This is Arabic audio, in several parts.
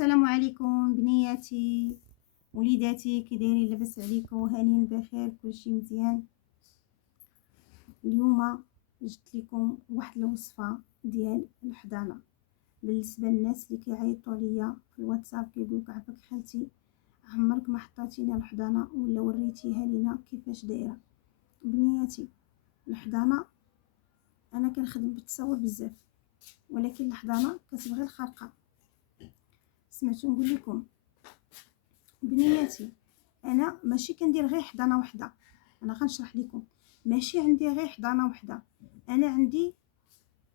السلام عليكم بنياتي وليداتي، كي دايرين؟ لاباس عليكم؟ هانيين بخير؟ كلشي مزيان؟ اليوم جبت لكم واحد الوصفه ديال الحضانه بالنسبه للناس اللي كيعيطوا ليا في الواتساب كيقولوا عافاك خالتي عمرك ما حطيتينا الحضانه ولا وريتيها لينا كيفاش دايره. بنياتي الحضانه انا كنخدم بالتصاور بزاف، ولكن الحضانه كتبغي الخرقه. سمعتوا نقول لكم بنياتي، انا ماشي كندير غير حضانه وحده. انا غنشرح لكم، ماشي عندي غير حضانه وحده، انا عندي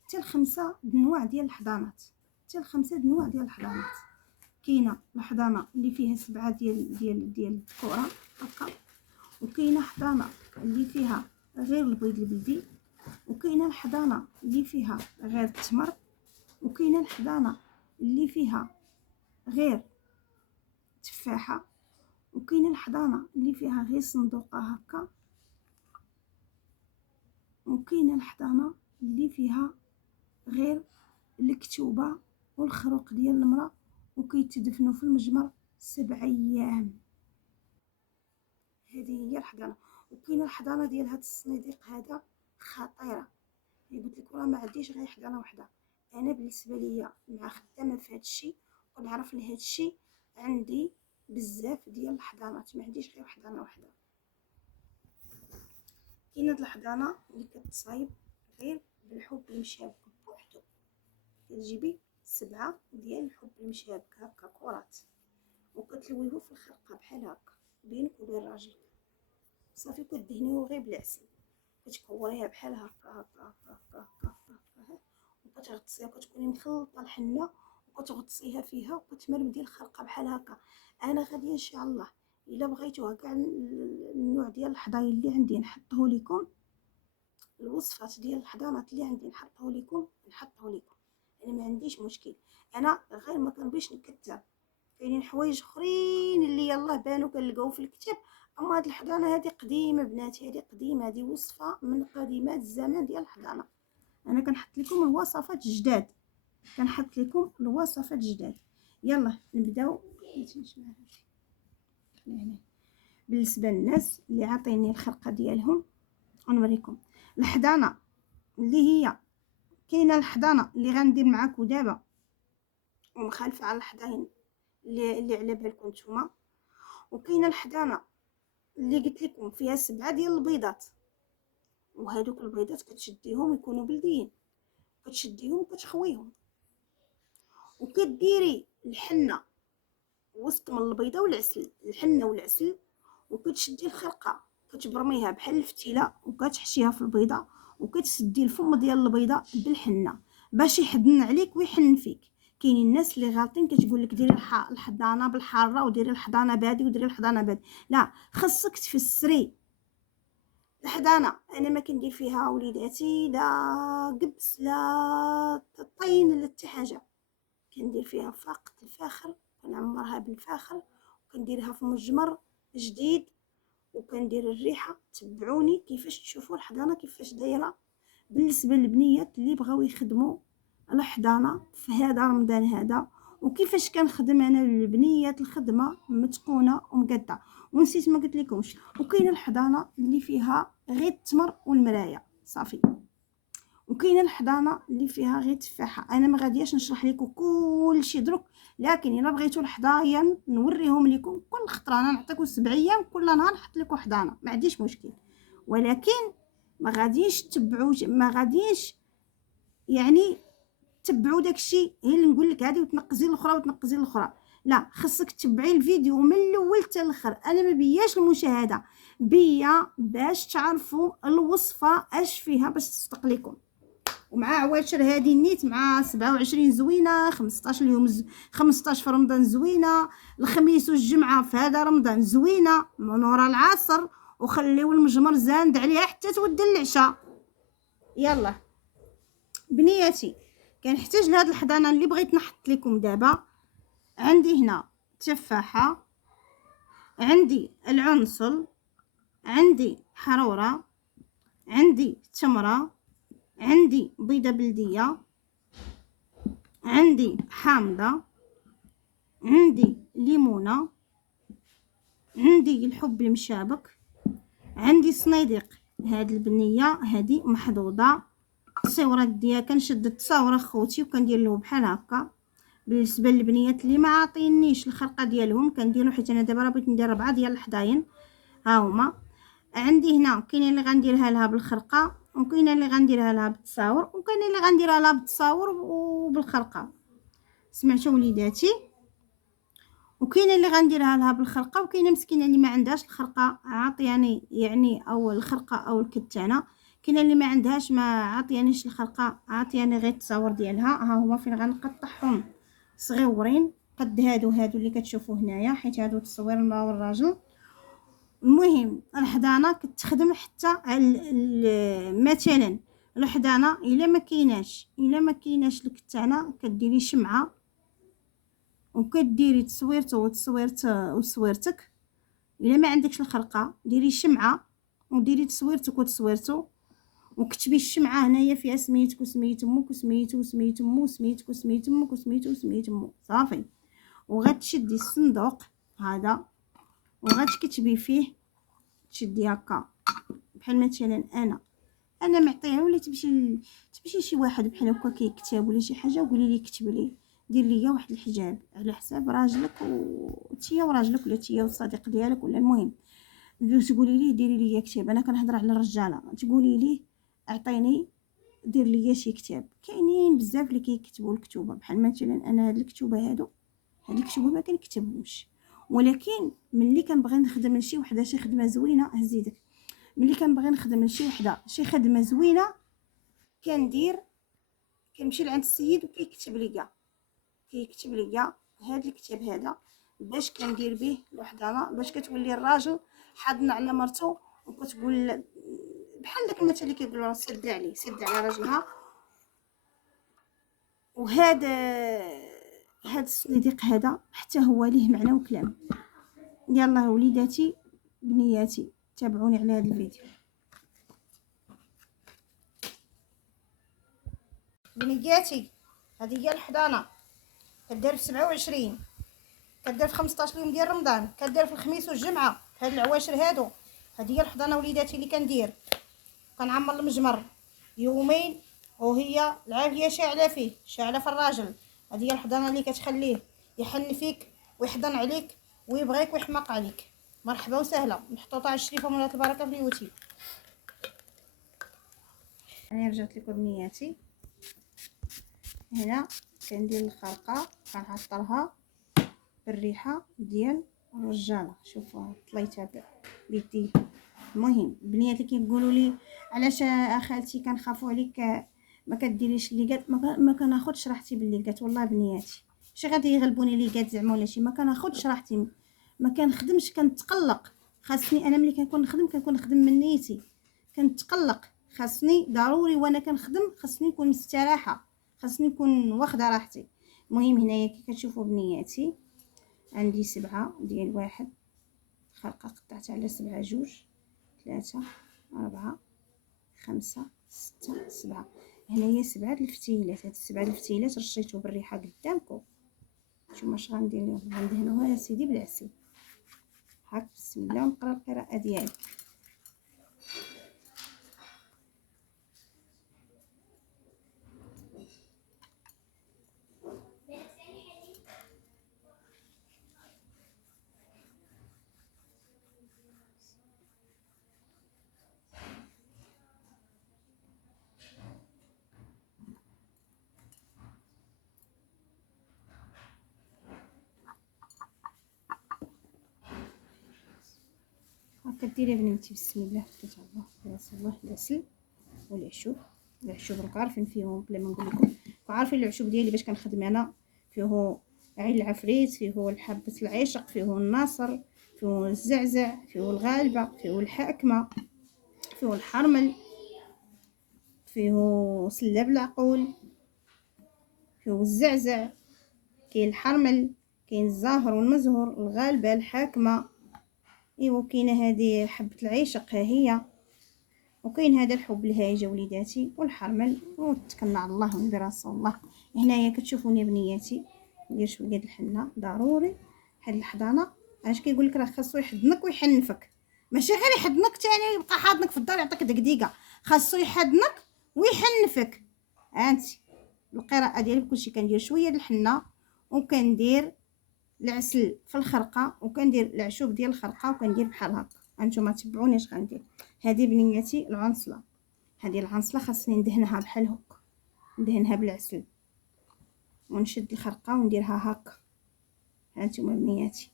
حتى ل5 انواع ديال الحضانات، حتى ل5 انواع ديال الحضانات. كاينه الحضانه اللي فيها 7 ديال الكره هكا، وكاينه حضانه اللي فيها غير البيض البلدي، وكاينه الحضانه اللي فيها غير التمر، وكاينه الحضانه اللي فيها غير تفاحه، وكاينه الحضانه اللي فيها غير صندوقه هكا، وكاينه الحضانه اللي فيها غير الكتوبه والخروق ديال المراه وكيتدفنوا في المجمر 7 ايام. هذه هي الحضانه. وكاينه الحضانه ديال هذا الصناديق هذا خطيره. قلت لك راه ما عنديش غير حضانه وحده. انا بالنسبه ليا مع خدامه في هذا الشيء ونعرف لهذا الشيء، عندي بزاف ديال الحضانات، ما عنديش غير حضانه وحده. كاينه هاد الحضانه اللي كتصايب غير بالحب المشابك بوحدو، كتجيبي 7 ديال الحب المشابك هكا كرات وكتلويوه في الخرقه بحال هكا بينك وبين راجلك، صافي كدهنيوه غير بالعسل، كتكوريها بحال هكا هكا هكا هكا هكا، وكتغطسيها، كتكوني مخلطه الحنه وكتغطسيها فيها وكتمرمدي الخرقه بحال هكا. انا غادي ان شاء الله الا بغيتوها كاع النوع ديال الحضايا اللي عندي نحطه لكم، الوصفات ديال الحضانات اللي عندي نحطه لكم، انا ما عنديش مشكل. انا غير ما كنبغيش نكثر، كاينين حوايج اخرين اللي يلاه بانوا كنلقاو في الكتاب، اما هاد الحضانه هذه قديمه بناتي، هذه قديمه، هذه وصفه من قديمات الزمان ديال الحضانه. انا كنحط لكم الوصفات الجداد، كنحط لكم الوصفات الجداد. يلا نبداو. بالنسبه للناس اللي عاطيني الخرقه ديالهم غنوريكم الحضانه اللي هي كاينه. الحضانه اللي غندير معاكم دابا ومخالفه على الحضاين اللي على بالكم نتوما، وكاينه الحضانه اللي قلت لكم فيها 7 ديال البيضات، وهذوك البيضات كتشديهم يكونوا بلديين، كتشديهم وكتخويهم وكديري الحنه وسط من البيضه والعسل، الحنه والعسل، وكتشدي الخرقه كتبرميها بحال الفتيله وكتحشيها في البيضه وكتسدي الفم ديال البيضه بالحنه باش يحضن عليك ويحن فيك. كاينين الناس اللي غالطين كتقول لك ديري الحضانه بالحاره وديري الحضانه بادي وديري الحضانه بادي. لا، خصك تفسري الحضانه. انا ما كندير فيها وليداتي لا قبس لا طين لا حتى حاجه، كندير فيها فقط الفاخر، كنعمرها بالفاخر وكنديرها في مجمر جديد وكندير الريحه. تبعوني كيفاش تشوفوا الحضانه كيفاش دايره. بالنسبه للبنيات اللي بغاو يخدموا الحضانه في هذا رمضان هذا، وكيفاش كنخدم انا للبنيات الخدمه متقونه ومقاده. ونسيت ما قلت لكمش، وكاينه الحضانه اللي فيها غير التمر والمرايه صافي، وكاينه الحضانه اللي فيها غير تفاحه. انا ما غادياش نشرح لكم كلشي درك، لكن الا بغيتوا الحضايا نوريهم لكم كل خطره. انا نعطيكم 7 ايام كل نهار نحط لكم حضانه، ما عنديش مشكل، ولكن ما غاديش تبعوا، ما غاديش يعني تبعوا داكشي هي اللي نقول لك هذه وتنقزي الاخرى وتنقزي الاخرى. لا، خصك تتبعي الفيديو من الاول حتى الاخر. انا ما بياش المشاهده، بيا باش تعرفوا الوصفه اش فيها باش تصدق لكم. ومع عواشر هذه النيت مع 27 زوينه، 15 يوم 15 في رمضان زوينه، الخميس والجمعه في هذا رمضان زوينه من ورا العصر، وخليو المجمر زاند عليها حتى تود العشاء. يلا بنياتي، كنحتاج لهاد الحضانه اللي بغيت نحط لكم دابا. عندي هنا تفاحه، عندي العنصل، عندي حروره، عندي تمره، عندي بيضه بلديه، عندي حامضه، عندي ليمونه، عندي الحب المشابك، عندي صنيديق. هاد البنيه هادي محظوظه، التصاورات ديالها كنشد التصاور خوتي وكندير له بحال هكا. بالنسبه للبنيات اللي ما عاطينيش الخرقه ديالهم كنديرو، حيت انا دابا راه بغيت ندير 4 ديال الحضاين. ها هما عندي هنا، كاينين اللي غنديرها لها بالخرقه، وكاينه اللي غنديرها لها بالتصاور، وكاينه اللي غنديرها لها بالتصاور وبالخرقه. سمعتوا وليداتي؟ وكاينه اللي غنديرها لها بالخرقه، وكاينه مسكينه اللي ما عندهاش الخرقه عاطياني يعني او الخرقه او الكتانه. كاينه اللي ما عندهاش، ما عاطيانيش الخرقه، عاطياني غير التصاور ديالها. ها هما فين غنقطعهم صغيورين قد هادو اللي كتشوفوا هنايا، حيت هادو تصوير المراه والراجل. المهم الحضانه كتخدم حتى مثلا الحضانه الا ما كايناش الكتانه كديري شمعه وكديري تصويرته وتصويرتك. الا ما عندكش الخرقه ديري شمعه وديري تصويرتك وتصويرته، وكتبي الشمعه هنايا فيها سميتك وسميت امك وسميتو وسميت امو وسميتك وسميت امك وسميتو وسميت امو، صافي. وغتشدي الصندوق هذا وغتكتبي فيه، تشدي هكا بحال مثلا انا معطيها، ولا تمشي لشي واحد بحال هكا كيكتب ولا شي حاجه وقولي لي كتب لي، دير ليا واحد الحجاب على حساب راجلك وتيا وراجلك ولا تيا والصديق ديالك، ولا المهم تقولي لي ديري ليا كتاب. انا كنهضر على الرجاله، تقولي لي اعطيني دير ليا شي كتاب. كاينين بزاف اللي كيكتبوا الكتوبه، بحال مثلا انا هاد الكتوبه هاد الكتوبه ما كنكتبهمش، ولكن ملي كنبغي نخدم لشي وحده شي خدمه زوينه هزيدك، ملي كنبغي نخدم لشي وحده شي خدمه زوينه كنمشي لعند السيد وكيكتب ليا هاد الكتاب هذا باش كندير به الوحدانه، باش كتولي الراجل حاضن على مرته وكتقول بحال داك المثل اللي كيقولوا سد على راجلها. هاد الصناديق هذا حتى هو ليه معنى وكلام. يلا وليداتي بنياتي تابعوني على هذا الفيديو. بنياتي هذه هي الحضانه، كدير في 27، كدير في 15 يوم ديال رمضان، كدير في الخميس والجمعه، هاد العواشر هادو. هذه هي الحضانه وليداتي اللي كندير. كنعمر المجمر يومين وهي العافيه شاعله في الراجل. هذه هي الحضانه اللي كتخليه يحن فيك ويحضن عليك ويبغيك ويحماق عليك. مرحبا وسهلا، محطوطه على الشريفه مولاة البركه في اليوتيوب. انا رجعت لكم بنياتي، هنا كندير الخرقه كنعطرها بالريحه ديال الرجاله. شوفوا طليتها بيدي. المهم البنيات اللي كيقولوا لي علاش اخالتي كنخافوا عليك ما كديريش الليكات، ما كناخذش راحتي بالليكات. والله بنياتي شي غادي يغلبوني ليكات زعما ولا شي، ما كناخذش راحتي، ما كنخدمش، كنتقلق. خاصني انا ملي كنكون نخدم من نيتي، كنتقلق. خاصني ضروري وانا كنخدم خاصني نكون مستراحه، خاصني نكون واخده راحتي. المهم هنايا كي كتشوفوا بنياتي عندي 7 ديال واحد خرقه قطعتها على 7، 2 3 4 5 6 7. هنايا 7 الفتيلات. هاد 7 الفتيلات رشيتو بالريحه قدامكم. نتوما اش غندير لهم؟ غندهنوها يا سيدي بالعسل. هاك بسم الله ونقرا القراءه ديالي. هاكا ديري بنتي بسم الله توكلت على الله. بسم الله العسل والعشوب. العشوب راكم عارفين فيهم بلا ما نقول لكم، عارفين العشوب ديالي باش كنخدم انا فيه عين العفريت، فيه الحبة العشق، فيه الناصر، فيه الزعزع، فيه الغالبة، فيه الحاكمة، فيه الحرمل، فيه سلاب العقول، فيه الزعزع، كاين الحرمل، كاين الزاهر والمزهر، الغالبة، الحاكمة. ايوا كاينه هذه حبة العشق ها هي، وكاين هذا الحب الهايجه وليداتي والحرمل. وتكلنا على الله ونبي رسول الله. هنايا كتشوفوني بنياتي ندير شويه د الحنه ضروري. هاد الحضانه اش كيقول لك راه خاصو يحضنك ويحنفك، ماشي غير يحضنك تاني يبقى حاضنك في الدار يعطيك دقديقه، خاصو يحضنك ويحنفك. هانتي القراءه ديالي كلشي كندير شويه د الحنه وكندير العسل في الخرقه وكندير العشوب ديال الخرقه وكندير بحال هكا. هانتوما تبعوني اش غندير. هذه بنياتي العنصله، هذه العنصله خاصني ندهنها بحال هكا، ندهنها بالعسل ونشد الخرقه ونديرها هكا. هانتوما بنياتي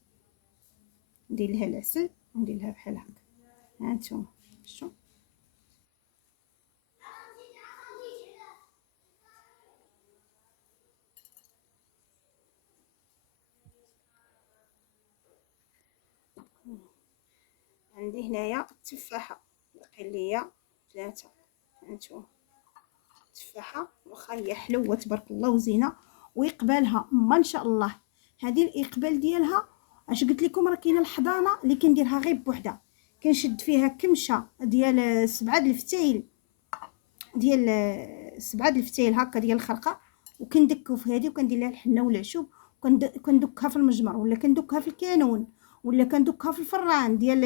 ندير لها العسل وندير لها بحال هكا. هانتوما شفتوا عندي هنايا التفاحه باقي ليا 3. هانتوما التفاحه واخا هي حلوه تبارك الله وزينه ويقبلها ما ان شاء الله. هذه الاقبال ديالها اش قلت لكم راه كاينه الحضانه اللي كنديرها غير بوحده، كنشد فيها كمشه ديال 7 الفتايل، ديال 7 الفتايل هكا ديال الخرقه، وكندكو في هذه وكندير لها الحنه والعشوب وكندكها في المجمر ولا كندكها في الكانون ولا كندكها في الفران ديال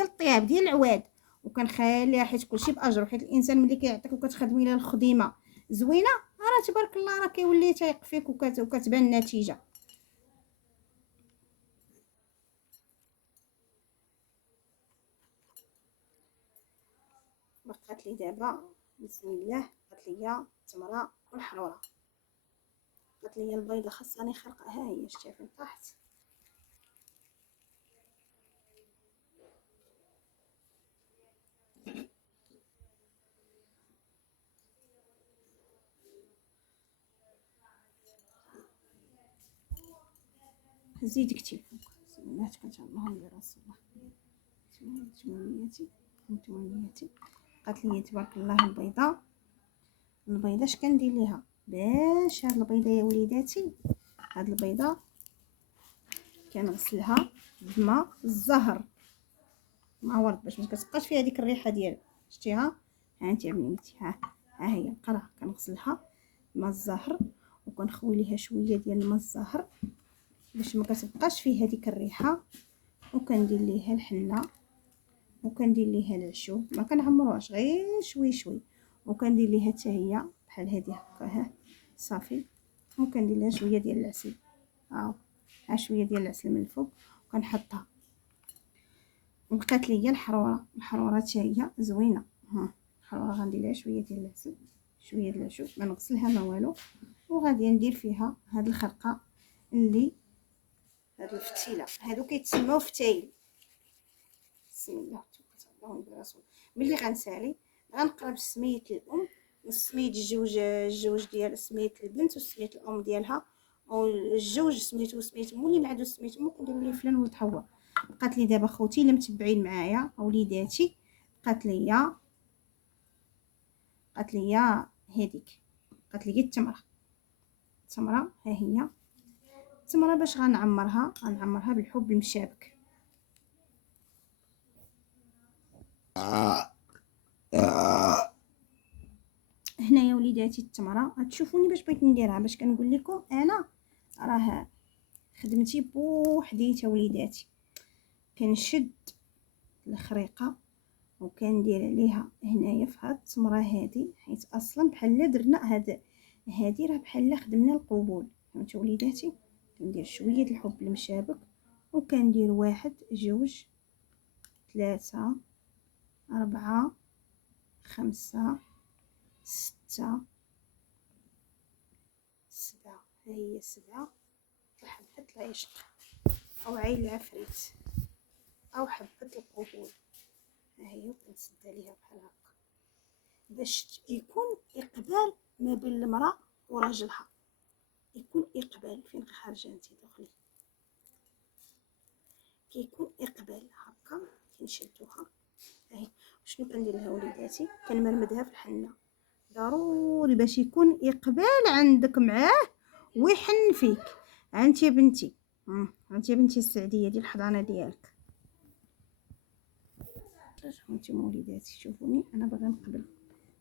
الطياب ديال العواد، وكنخليها حيت كلشي باجر، حيت الانسان ملي كيعطيك وكتخدمي له الخديمه زوينه راه تبارك الله راه كيولي تايق فيك وكتبان النتيجه. بقات لي دابا بسم الله، بقات لي التمره والحروره، بقات لي البيضه خاصني خرقه. ها هي شتي فين طاحت. زيد كتير سمينات كنت اللهم يا رسول الله. تمنياتي تمنياتي بقات لي تبارك الله البيضه. البيضه اش كندير ليها باش هاد البيضه يا وليداتي، هاد البيضه كنغسلها بماء الزهر مع ورد باش ما كتبقاش فيها ديك الريحه ديال شتيها. ها انت بنيتي ها هي القرا كنغسلها بماء الزهر وكنخوي ليها شويه ديال الماء الزهر باش ما كتبقاش فيها ديك الريحه، وكندير ليها الحنه وكندير ليها العشوب ما كنعمروهاش غير شوي شوي، وكندير ليها حتى هي بحال هذه هكا. ها صافي، وكندير لها شويه ديال العسل. ها شويه ديال العسل من الفوق وكنحطها. بقات ليا الحروره حتى هي زوينه. ها الحروره غندير لها شويه ديال العسل شويه ديال العشوب ما نغسلها ما والو، وغادي ندير فيها هاد الخرقه اللي هاد الفتيله هادو كيتسموا فتايل. بسم الله اللهم برسول. ملي غنسالي غنقرا بسميت الام وسميت الجوج ديال سميت البنت وسميت الام ديالها، والجوج سميتو سميت مولي معدو سميت امك ونديروا ليه فلان ولد حوا. بقات لي دابا خوتي اللي متبعين معايا وليداتي، بقات لي هذيك، بقات لي التمره ها هي التمره باش غنعمرها بالحب المشابك. هنا يا وليداتي التمره غتشوفوني باش بغيت نديرها، باش كنقول لكم انا راه خدمتي بوحديتها وليداتي. كنشد الخريقه وكندير عليها هنايا في هاد التمره هادي، حيت اصلا بحال درنا هادي راه بحال خدمنا القبول. فهمتوا وليداتي؟ كندير شويه الحب المشابك وكندير 1 2 3 4 5 6 7. ها هي 7 حبة العشق او عين العفريت او حبة القبول. ها هي كنسد عليها بحال هكا باش يكون اقبال ما بين المراه وراجلها، يكون اقبال. فين خارجه انت دخلي؟ كيكون اقبال هكا كنشدوها. اهي شنو كندير لها وليداتي؟ كنمرمدها في الحنه ضروري باش يكون اقبال عندك معاه ويحن فيك. انت يا بنتي انت يا بنتي السعديه ديال الحضانه ديالك. انتم وليداتي شوفوني انا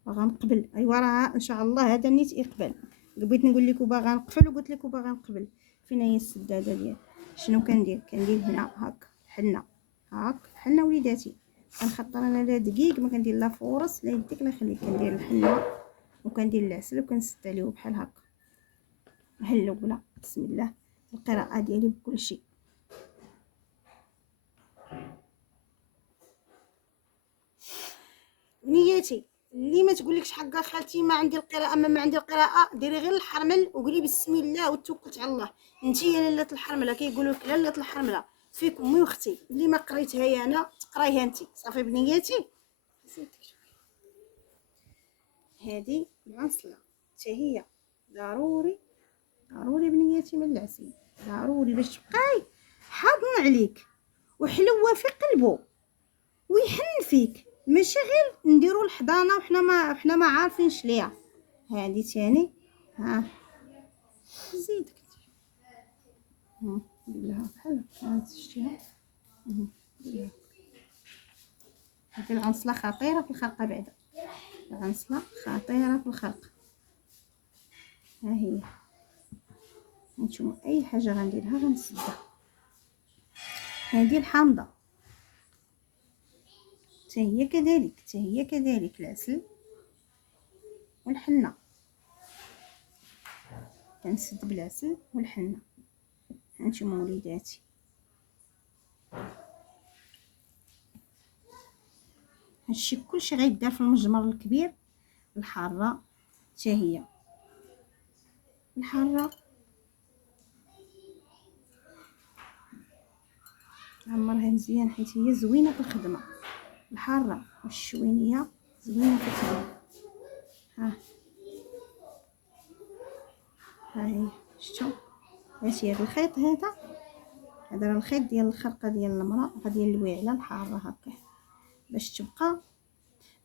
باغا نقبل ايوا راه ان شاء الله هذا نيت اقبال. بغيت نقول لكم باغا نقفل وقلت لكم باغا نقبل. فين هي السداده ديال؟ شنو كندير هنا هاك حنه، هاك حنه وليداتي. كنخطر انا لا دقيق، ما كندير لا فورس لا يديك لا خليك، كندير الحنه وكندير العسل وكنسد عليه بحال هكا. هلا ولا بسم الله القراءه ديالي بكل شيء. بنياتي اللي ما تقولكش حقا خالتي ما عندي القراءه، ما عندي القراءه، ديري غير الحرمل وقولي بسم الله وتوكلت على الله. انتي يا لاله الحرمله كيقولوا لك لاله الحرمله فيك امي واختي، اللي ما قريتها هي انا تقرايها انتي صافي بنياتي. هذه العنصله حتى هي ضروري ضروري بنياتي من العسل، ضروري باش تبقاي حاضن عليك وحلوه في قلبه ويحن فيك، ماشي غير نديرو الحضانه وحنا ما عارفينش ليها. هذه ثاني ها زيد نديرها بحال هكا شتيها. هذه العنصله خطيره في الخلقه بعدا، العنصله خطيره في الخلق. ها هي هانتوما اي حاجه غنديرها غنسدها. هذه الحامضه هي كذلك العسل والحنه، كنسد بالعسل والحنه. هانتوما وليداتي هادشي كلشي غيدار في المجمر الكبير. الحاره حتى هي الحاره عمرها مزيان حيت هي زوينه في الخدمه. الحاره والشوينيه زوينه في الخدمه. ها هي شفتوا هادشي هاد الخيط هذا راه الخيط ديال الخرقه ديال المراه، غادي نلوي على الحاره هكا باش تبقى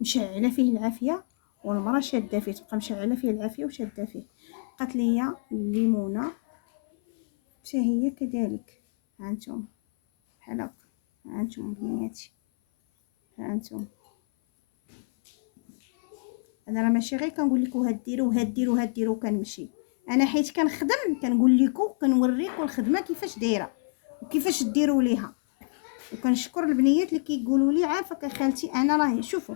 مشعله فيه العافيه، والمراه شاده فيه تبقى مشعله فيه العافيه وشاده فيه. بقات ليا الليمونه حتى هي كذلك. ها انتم بحال هكا، ها انتم بنياتي، ها انتم. انا راه ماشي غير كنقول لكم هاد ديروا كنمشي انا حيت كنخدم كنقول لكم كنوريكم الخدمه كيفاش دايره وكيفاش ديروا ليها. وكنشكر البنيات اللي كيقولوا لي عافاك خالتي انا راه شوفوا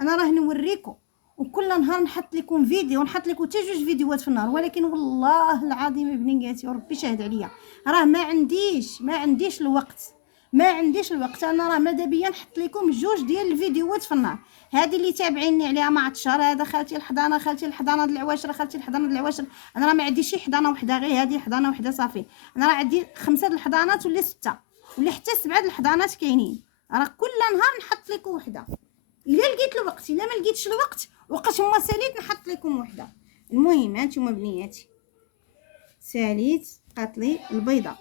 انا راه نوريكم، وكل نهار نحط لكم فيديو ونحط لكم حتى 2 فيديوهات في النهار، ولكن والله العظيم بنياتي وربي شاهد عليا راه ما عنديش الوقت، انا راه ماذا بيا نحط لكم 2 ديال الفيديوهات في النهار. هذه اللي تابعيني عليها مع الشهر هذا خالتي الحضانه د العواشر، انا راه ما عنديش شي حضانه وحده، غير هذه حضانه وحده صافي. انا راه عندي 5 د الحضانات ولا 6 ولا حتى 7 د الحضانات كاينين، راه كل نهار نحط لكم وحده الا لقيت الوقت، الا ما لقيتش الوقت وقت هما ساليت نحط لكم وحده. المهم هانتوما بنياتي ساليت بقات لي البيضه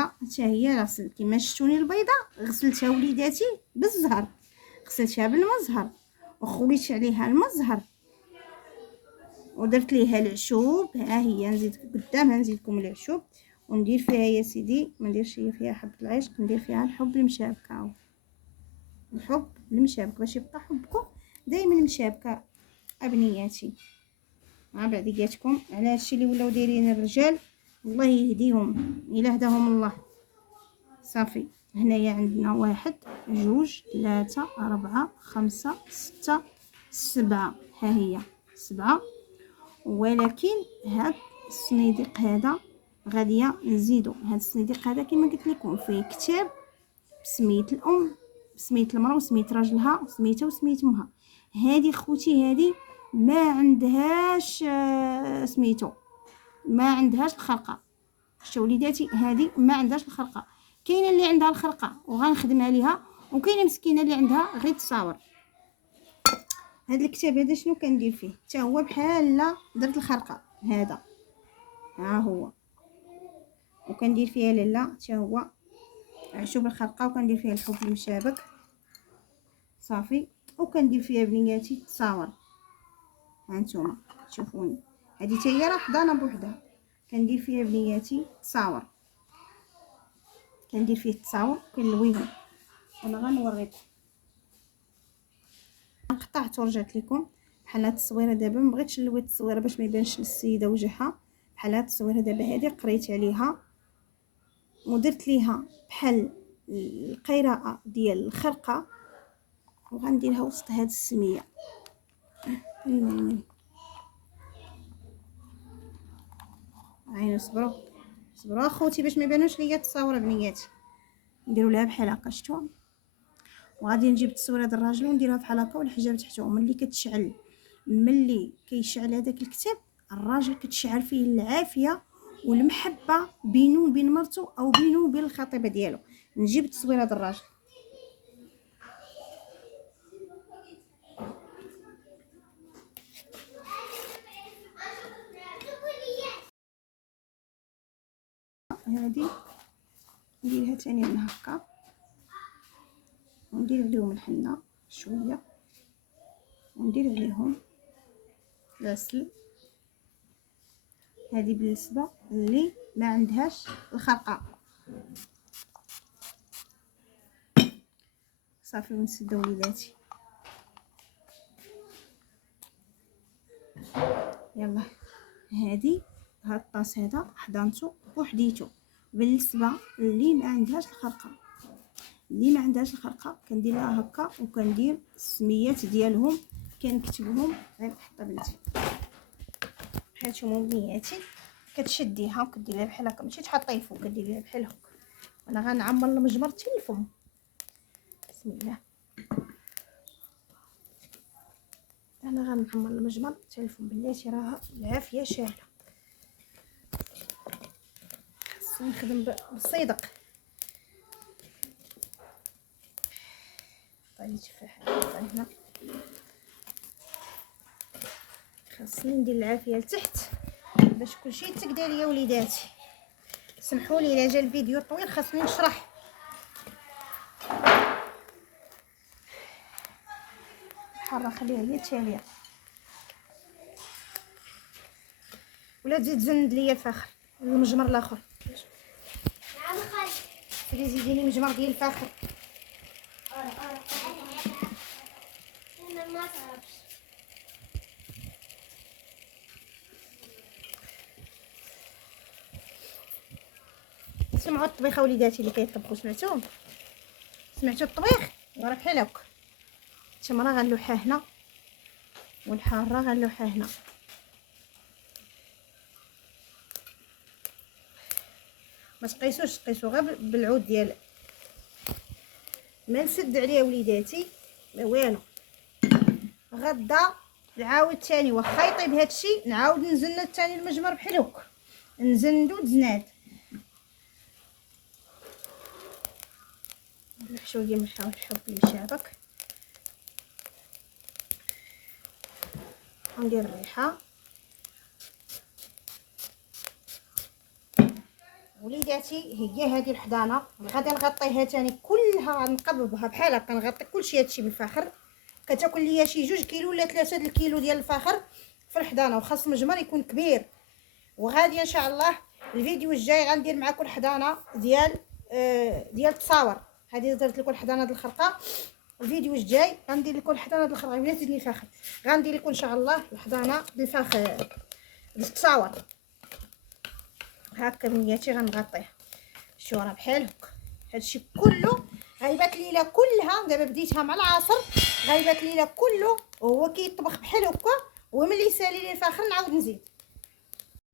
حتى هي غسل كما شفتوني. البيضه غسلتها وليداتي بالزهر، غسلتها بالمزهر وخويت عليها المزهر ودرت ليها العشوب. ها هي نزيد قدامها نزيد لكم العشوب وندير فيها يا سيدي، ما نديرش فيها حبه العشق، ندير فيها الحب المشابكه، الحب المشابك باش يبقى حبكم دائما مشابكه ابنياتي. مع بعضياتكم على هادشي اللي ولاو دايرين الرجال الله يهديهم الا هداهم الله. صافي هنايا عندنا 1 2 3 4 5 6 7، ها هي 7. ولكن هاد الصنيديق هذا غاديه نزيدو، هاد الصنيديق هذا كما قلت لكم فيه كتاب بسميت الام بسميت المراه وسميت راجلها وسميتها وسميت امها. هذه خوتي هذه ما عندهاش سميتو، ما عندهاش الخرقه. شتو وليداتي هذه ما عندهاش الخرقه. كاينه اللي عندها الخرقه وغنخدمها ليها، وكاينه مسكينه اللي عندها غير تصاور. هذا الكتاب هذا شنو كندير فيه حتى هو بحال درت الخرقه هذا، ها هو، وكندير فيها لاله حتى هو عشوب الخرقه، وكندير فيها الحب المشابك صافي، وكندير فيها بنياتي التصاور. هانتوما شوفوني هذه حتى هي راه حضانه بوحدها، كندير فيها بنياتي تصاور، كندير فيه التصاور كنلويهم. انا غنوريكم قطعت ورجعت لكم بحال هاد التصويره دابا ما بغيتش نلوي التصويره باش ما يبانش للسيده وجهها. بحال هاد التصويره دابا هادي قريت عليها ودرت ليها بحال القراءه ديال الخرقه، وغنديرها وسط هاد السميه. عينو صبروا صبروا اخوتي باش ما يبانوش ليا التصاوره بنياتي. نديروا لها بحال هكا شفتوا، وغادي نجيب التصويره د الراجل ونديرها بحال هكا والحجاب تحته. ملي كتشعل، ملي كيشعل هذاك الكتاب، الراجل كتشعل فيه العافيه والمحبه بينه وبين مرته او بينه وبين الخطيبه ديالو. نجيب التصويره د الراجل. هذه نديرها ثاني من هكا وندير عليهم الحنه شويه وندير عليهم العسل. هذه بالنسبه اللي ما عندهاش الخرقه. صافي ونسد وليداتي. يلا هذه هاد الطاس هذا حضنته وحديته. بالنسبه اللي ما عندهاش الخرقه، اللي ما عندهاش الخرقه كندير لها هكا وكندير السميات ديالهم كنكتبهم. غير حطها بنتي بحال بنياتي، كتشديها وكديريها بحال هكا، ماشي تحطيه الفوق، كديريها بحال هكا. انا غنعمر المجمر حتى الفم. بسم الله. انا غنعمر المجمر حتى الفم. بلاتي راه العافيه شاهله. خصني نخدم بالصدق. طيب تفاح هنا. خاصني ندير العافيه لتحت باش كلشي يتقدا ليا وليداتي. سمحوا لي الا جا الفيديو طويل، خاصني نشرح. حاره خليها هي تاليه ولا تزيد تزند ليا الفخر. المجمر الاخر نعم خالي. سيدي زيديني مجمر ديال الفخر. انا ما تعرفش. سمعوا الطبيخه وليداتي اللي كيطبخوا؟ سمعتوا الطبيخ؟ راه بحال هكا. التمره غنلوحها هنا والحاره غنلوحها هنا. ما تقيسوش، تقيسوا غير بالعود ديال. ما نسد عليها وليداتي ما والو. غدا نعاود ثاني واخا يطيب هادشي نعاود نزند ثاني المجمر بحال هكا، نزندو تزناد. نلوح شويه من الحب للشابك وندير الريحه. وليداتي هي هذه الحضانه غادي نغطيها ثاني كلها، نقلبها بحال هكا، نغطي كلشي هادشي بالفخر. كتاكل ليا شي 2 كيلو ولا 3 الكيلو ديال الفخر في الحضانه، وخاص المجمر يكون كبير. وغادي ان شاء الله الفيديو الجاي غندير معكم الحضانه ديال التصاور. هذه درت لكم الحضانه ديال الخرقه. الفيديو الجاي غندير لكم الحضانه ديال الخرقه. بلا تزيدني الفخر، غندير لكم ان شاء الله الحضانه ديال الفخر التصاور. هكا بنياتي غنغطيه. شو راه بحال هكا. هادشي كله غيبات ليله كلها. دابا بديتها مع العصر، غيبات ليله كله وهو كيطبخ بحال هكا. وملي يسالي لي الفخر نعاود نزيد.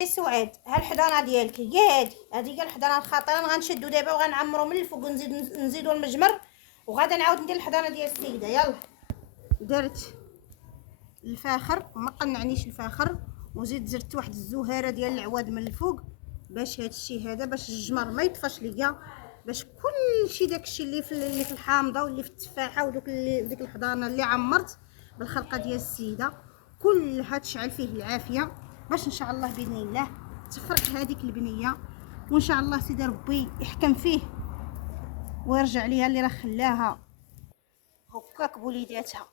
سعاد ها الحضانه ديالك هي هذه هي الحضانه الخطيره. غنشدو دابا وغنعمرو من الفوق نزيدو المجمر، وغادا نعاود ندير الحضانه ديال السيده. يلا درت الفاخر وما قنعنيش الفاخر، وزيد زرت واحد الزهاره ديال العواد من الفوق باش هادشي هذا باش الجمر ما يطفاش ليا، باش كلشي داكشي اللي في الحامضه واللي في التفاحه ودوك ديك الحضانه اللي عمرت بالخلقه ديال السيده كلها تشعل فيه العافيه، باش ان شاء الله باذن الله تفرق هذيك البنيه. وان شاء الله سيدي ربي يحكم فيه ويرجع ليها اللي راه خلاها هكاك بوليداتها.